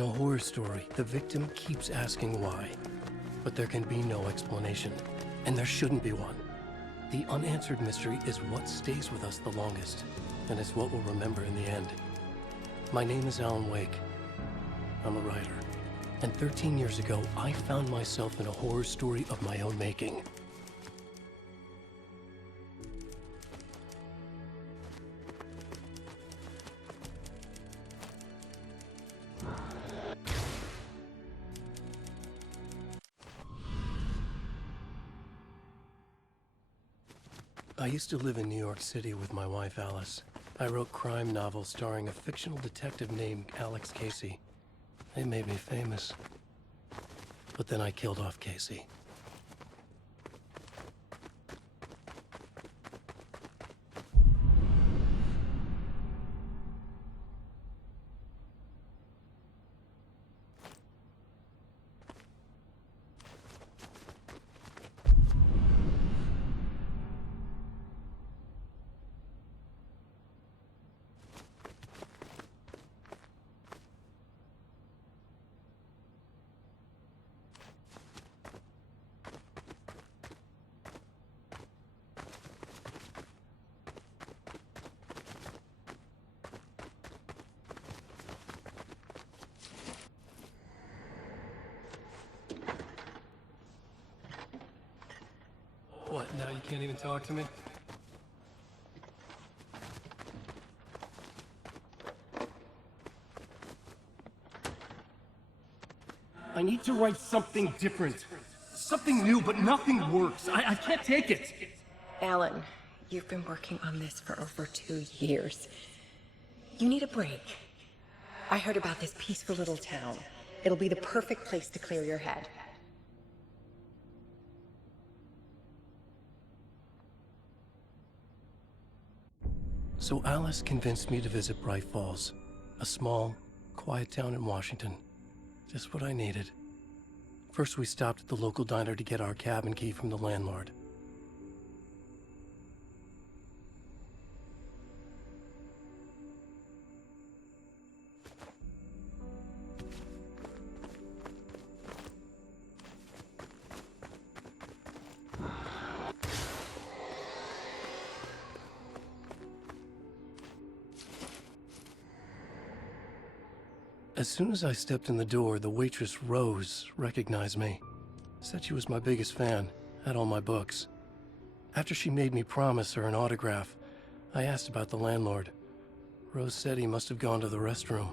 In a horror story, the victim keeps asking why, but there can be no explanation, and there shouldn't be one. The unanswered mystery is what stays with us the longest, and it's what we'll remember in the end. My name is Alan Wake. I'm a writer, and 13 years ago, I found myself in a horror story of my own making. I used to live in New York City with my wife, Alice. I wrote crime novels starring a fictional detective named Alex Casey. They made me famous. But then I killed off Casey. What, now you can't even talk to me? I need to write something different. Something new, but nothing works. I can't take it. Alan, you've been working on this for over 2 years. You need a break. I heard about this peaceful little town. It'll be the perfect place to clear your head. So Alice convinced me to visit Bright Falls, a small, quiet town in Washington. Just what I needed. First, we stopped at the local diner to get our cabin key from the landlord. As soon as I stepped in the door, the waitress, Rose, recognized me. Said she was my biggest fan, had all my books. After she made me promise her an autograph, I asked about the landlord. Rose said he must have gone to the restroom.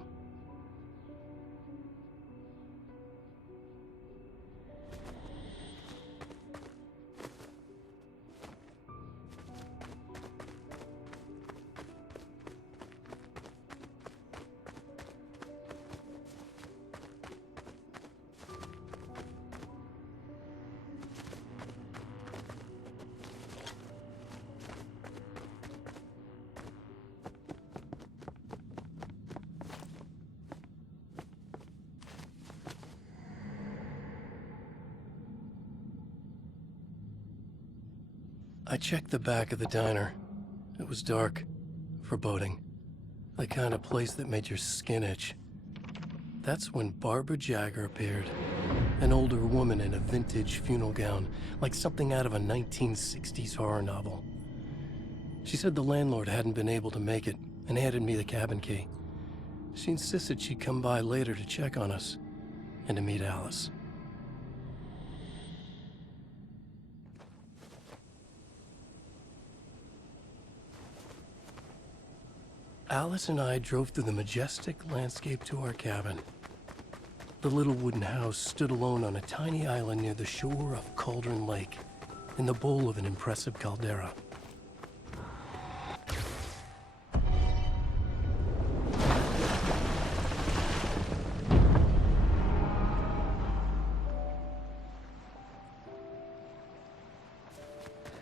I checked the back of the diner. It was dark, foreboding. The kind of place that made your skin itch. That's when Barbara Jagger appeared. An older woman in a vintage funeral gown, like something out of a 1960s horror novel. She said the landlord hadn't been able to make it and handed me the cabin key. She insisted she'd come by later to check on us and to meet Alice. Alice and I drove through the majestic landscape to our cabin. The little wooden house stood alone on a tiny island near the shore of Cauldron Lake, in the bowl of an impressive caldera.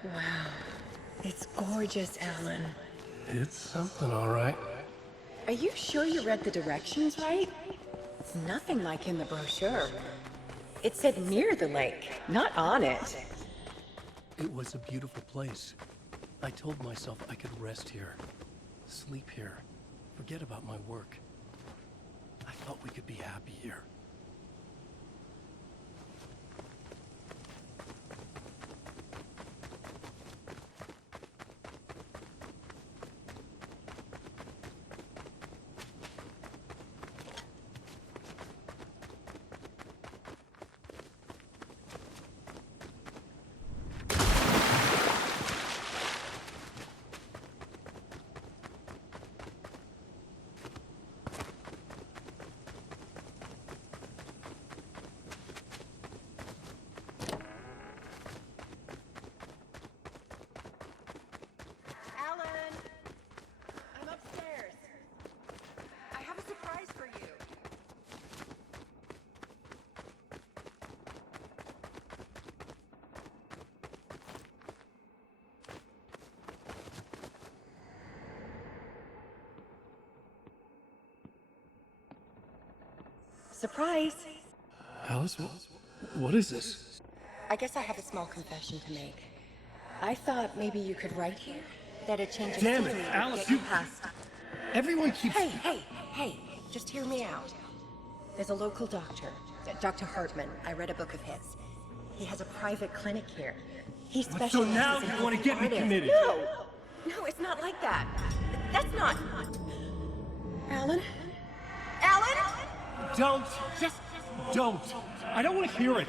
Wow. It's gorgeous, Alan. It's something, all right. Are you sure you read the directions right? It's nothing like in the brochure. It said near the lake, not on it. It was a beautiful place. I told myself I could rest here, sleep here, forget about my work. I thought we could be happy here. Alan! I'm upstairs. I have a surprise for you. Surprise! Alice, what is this? I guess I have a small confession to make. I thought maybe you could write here that a change of Damn it, scenery would Alice, get you- past. Everyone keeps... Hey, just hear me out. There's a local doctor, Dr. Hartman. I read a book of his. He has a private clinic here. He specializes So now in you want to helping get me artists. committed? No, it's not like that. That's not... Alan? Alan? Don't! Just... Don't! I don't want to hear it!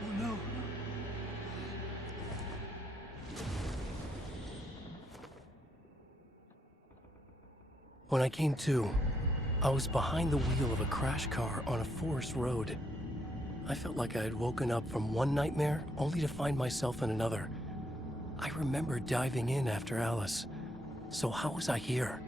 Oh no! When I came to, I was behind the wheel of a crash car on a forest road. I felt like I had woken up from one nightmare only to find myself in another. I remember diving in after Alice. So how was I here?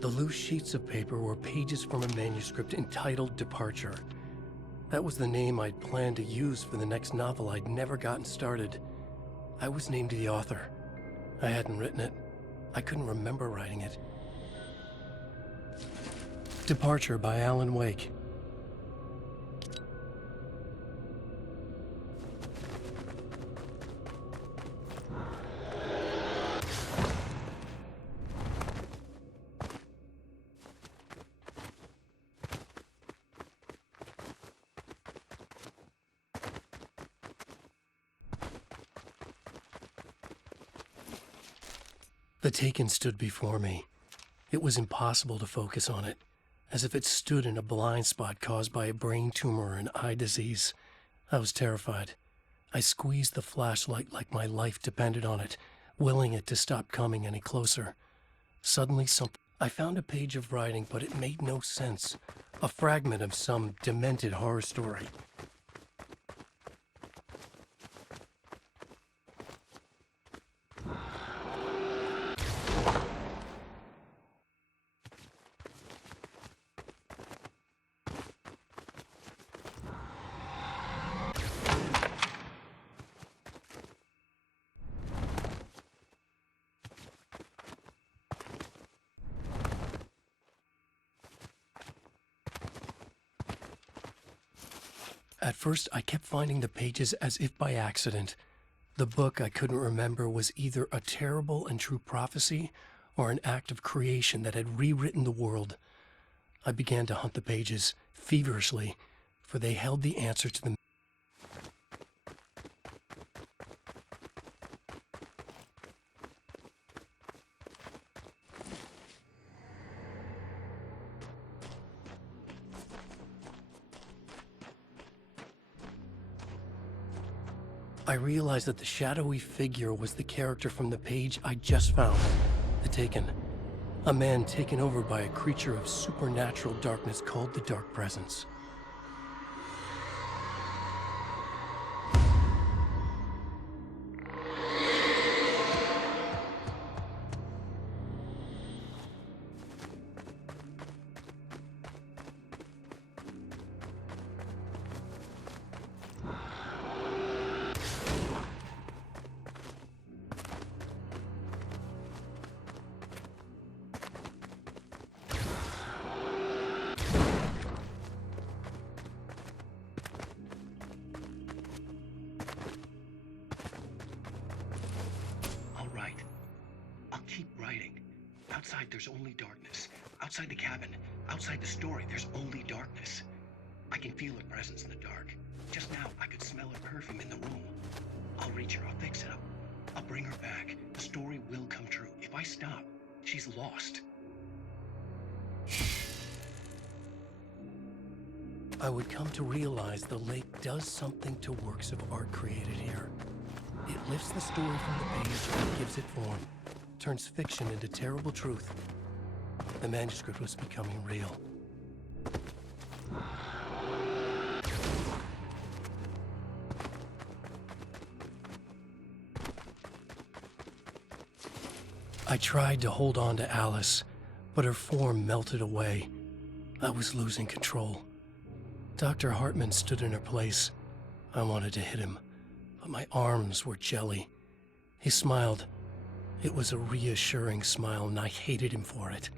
The loose sheets of paper were pages from a manuscript entitled Departure. That was the name I'd planned to use for the next novel I'd never gotten started. I was named the author. I hadn't written it. I couldn't remember writing it. Departure by Alan Wake. The Taken stood before me. It was impossible to focus on it, as if it stood in a blind spot caused by a brain tumor or an eye disease. I was terrified. I squeezed the flashlight like my life depended on it, willing it to stop coming any closer. Suddenly, I found a page of writing, but it made no sense. A fragment of some demented horror story. At first, I kept finding the pages as if by accident. The book I couldn't remember was either a terrible and true prophecy or an act of creation that had rewritten the world. I began to hunt the pages feverishly, for they held the answer to the I realized that the shadowy figure was the character from the page I just found, The Taken. A man taken over by a creature of supernatural darkness called the Dark Presence. Outside, there's only darkness. Outside the cabin, outside the story, there's only darkness. I can feel her presence in the dark. Just now, I could smell her perfume in the room. I'll reach her, I'll fix it up. I'll bring her back. The story will come true. If I stop, she's lost. I would come to realize the lake does something to works of art created here. It lifts the story from the page and gives it form. Turns fiction into terrible truth. The manuscript was becoming real. I tried to hold on to Alice, but her form melted away. I was losing control. Dr. Hartman stood in her place. I wanted to hit him, but my arms were jelly. He smiled. It was a reassuring smile, and I hated him for it.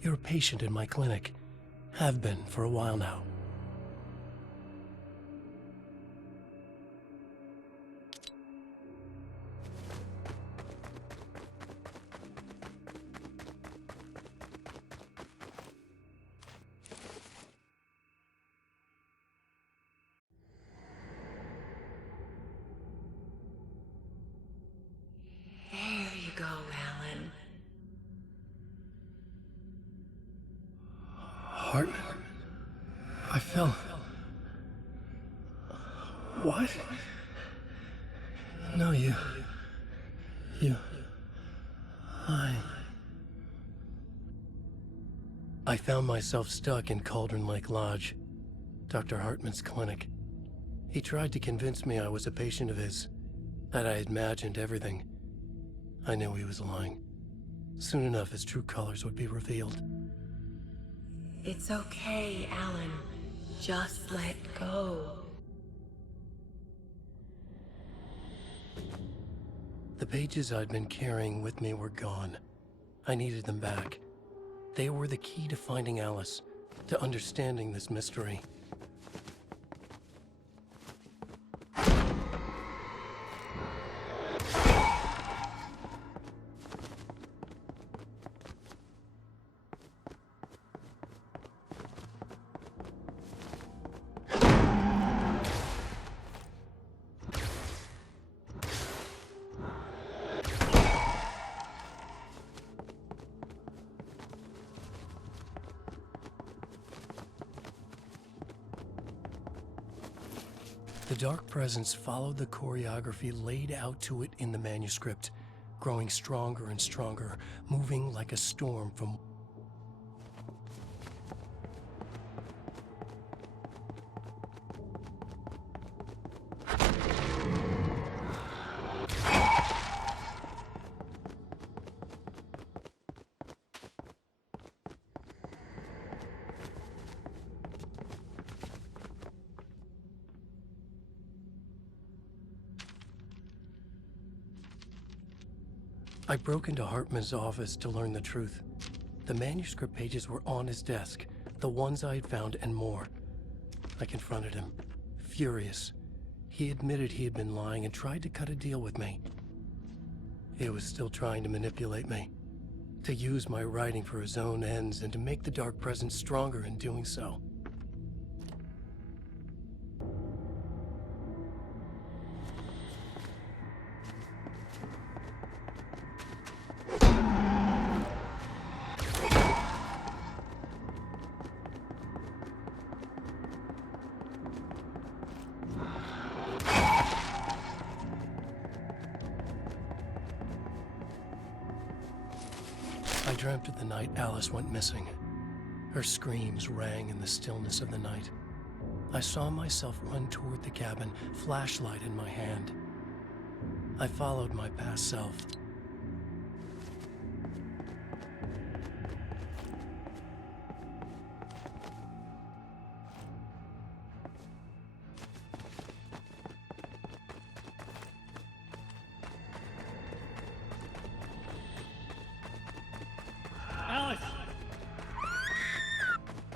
You're a patient in my clinic. Have been for a while now. There you go, Alan. Hartman? I fell. What? No, you... I found myself stuck in Cauldron Lake Lodge, Dr. Hartman's clinic. He tried to convince me I was a patient of his, that I had imagined everything. I knew he was lying. Soon enough, his true colors would be revealed. It's okay, Alan. Just let go. The pages I'd been carrying with me were gone. I needed them back. They were the key to finding Alice, to understanding this mystery. The Dark Presence followed the choreography laid out to it in the manuscript, growing stronger and stronger, moving like a storm from... I broke into Hartman's office to learn the truth. The manuscript pages were on his desk, the ones I had found and more. I confronted him, furious. He admitted he had been lying and tried to cut a deal with me. He was still trying to manipulate me, to use my writing for his own ends and to make the Dark Presence stronger in doing so. I dreamt of the night Alice went missing. Her screams rang in the stillness of the night. I saw myself run toward the cabin, flashlight in my hand. I followed my past self.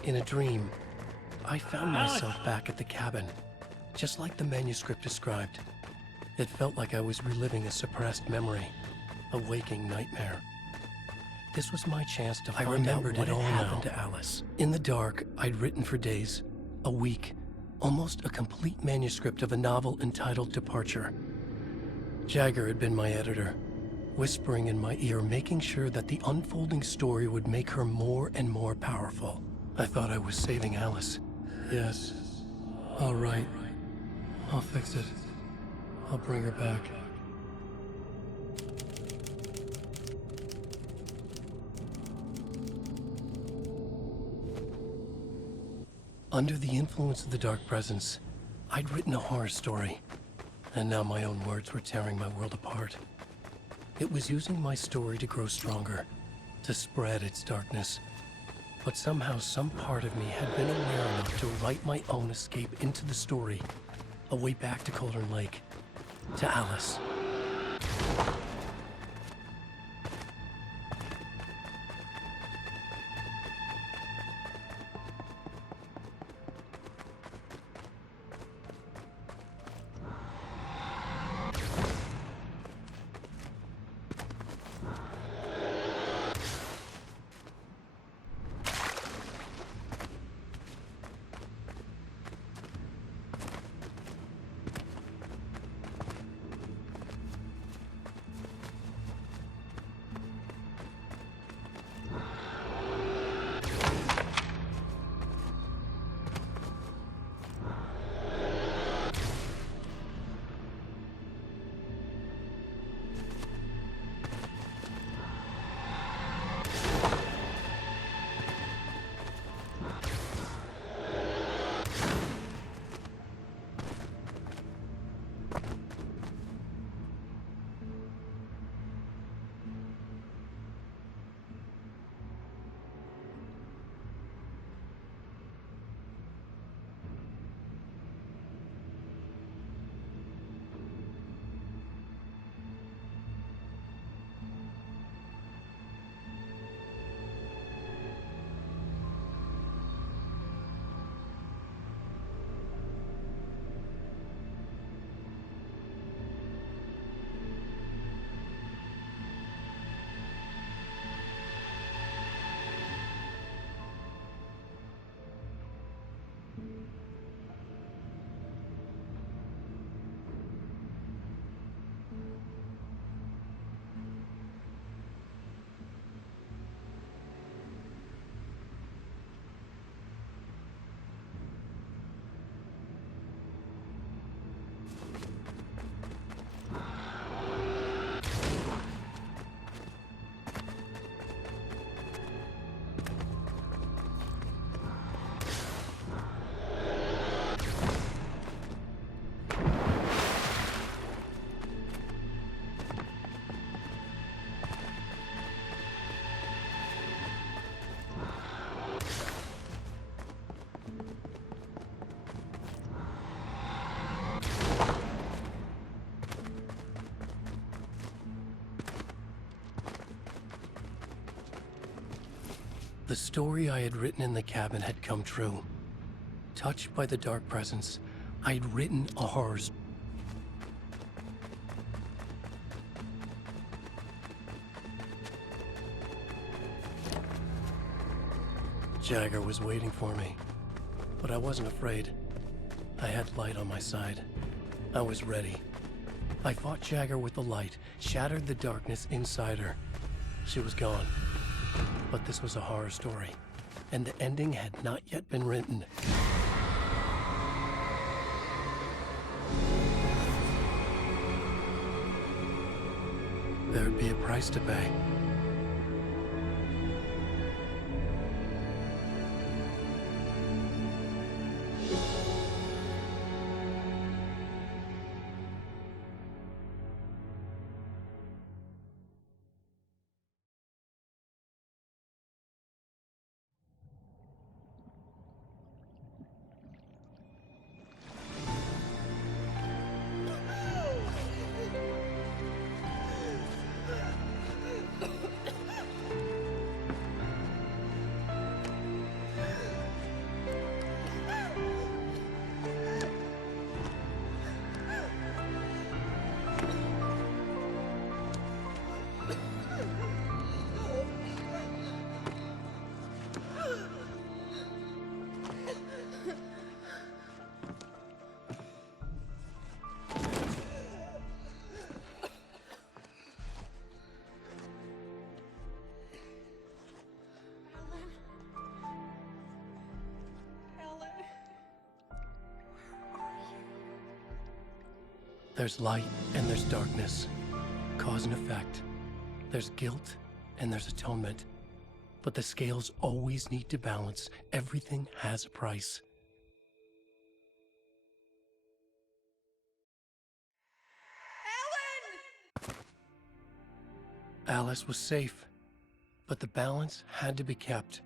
In a dream, I found myself back at the cabin, just like the manuscript described. It felt like I was reliving a suppressed memory, a waking nightmare. This was my chance to find out what had happened to Alice. In the dark, I'd written for days, a week, almost a complete manuscript of a novel entitled Departure. Jagger had been my editor, whispering in my ear, making sure that the unfolding story would make her more and more powerful. I thought I was saving Alice. Yes. All right. I'll fix it. I'll bring her back. Under the influence of the Dark Presence, I'd written a horror story, and now my own words were tearing my world apart. It was using my story to grow stronger, to spread its darkness. But somehow some part of me had been aware enough to write my own escape into the story, a way back to Cauldron Lake, to Alice. The story I had written in the cabin had come true. Touched by the Dark Presence, I'd written a horror Jagger was waiting for me, but I wasn't afraid. I had light on my side. I was ready. I fought Jagger with the light, shattered the darkness inside her. She was gone. But this was a horror story, and the ending had not yet been written. There'd be a price to pay. There's light and there's darkness, cause and effect. There's guilt and there's atonement. But the scales always need to balance. Everything has a price. Alice was safe, but the balance had to be kept.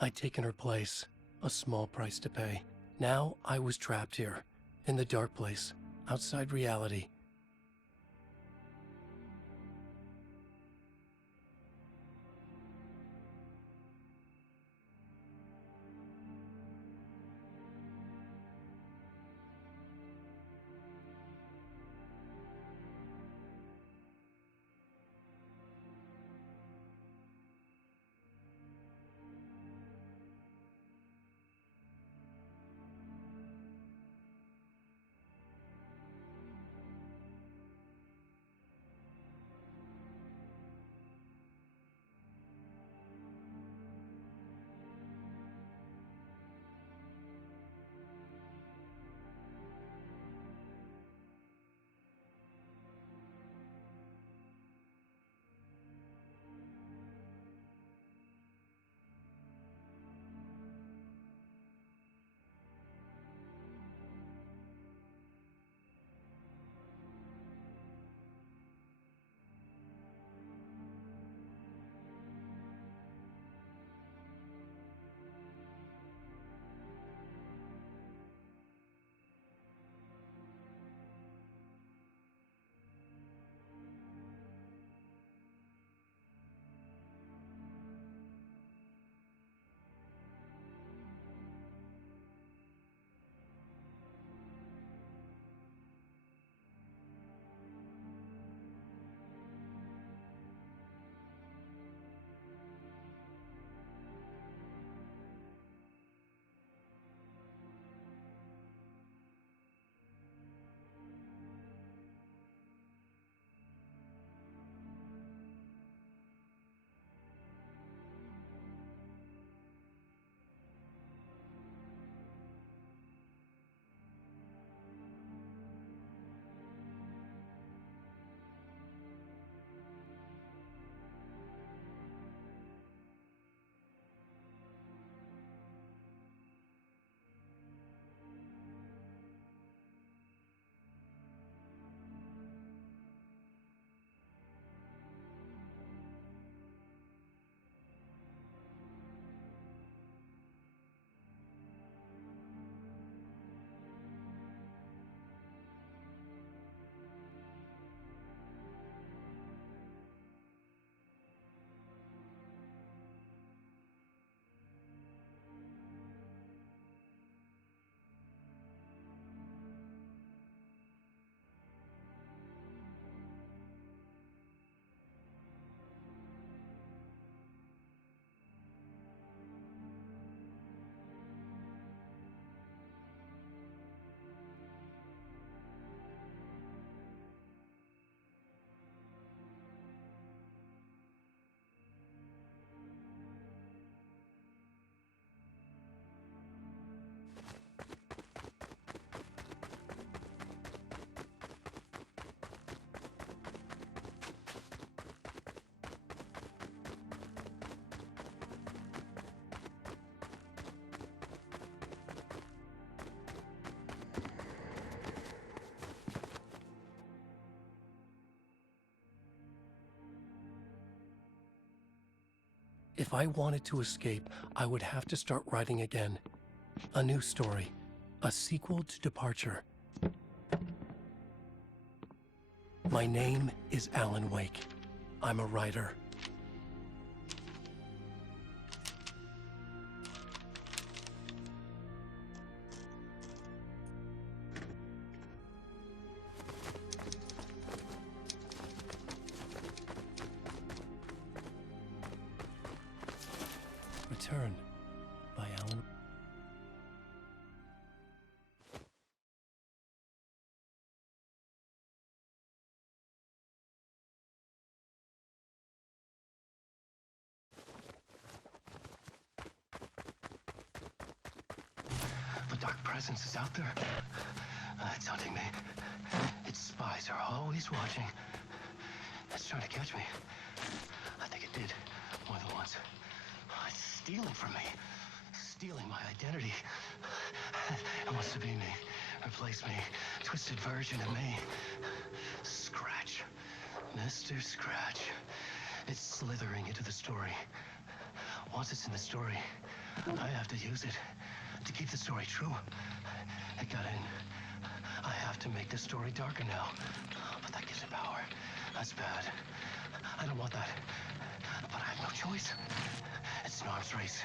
I'd taken her place, a small price to pay. Now I was trapped here, in the dark place, outside reality. If I wanted to escape, I would have to start writing again. A new story. A sequel to Departure. My name is Alan Wake. I'm a writer. Return by Alan. The dark presence is out there. It's hunting me. Its spies are always watching. It's trying to catch me. I think it did more than once. It's stealing from me. Stealing my identity. It wants to be me. Replace me. Twisted version of me. Scratch. Mr. Scratch. It's slithering into the story. Once it's in the story, I have to use it to keep the story true. It got in. I have to make the story darker now. But that gives it power. That's bad. I don't want that. But I have no choice. It's an arms race.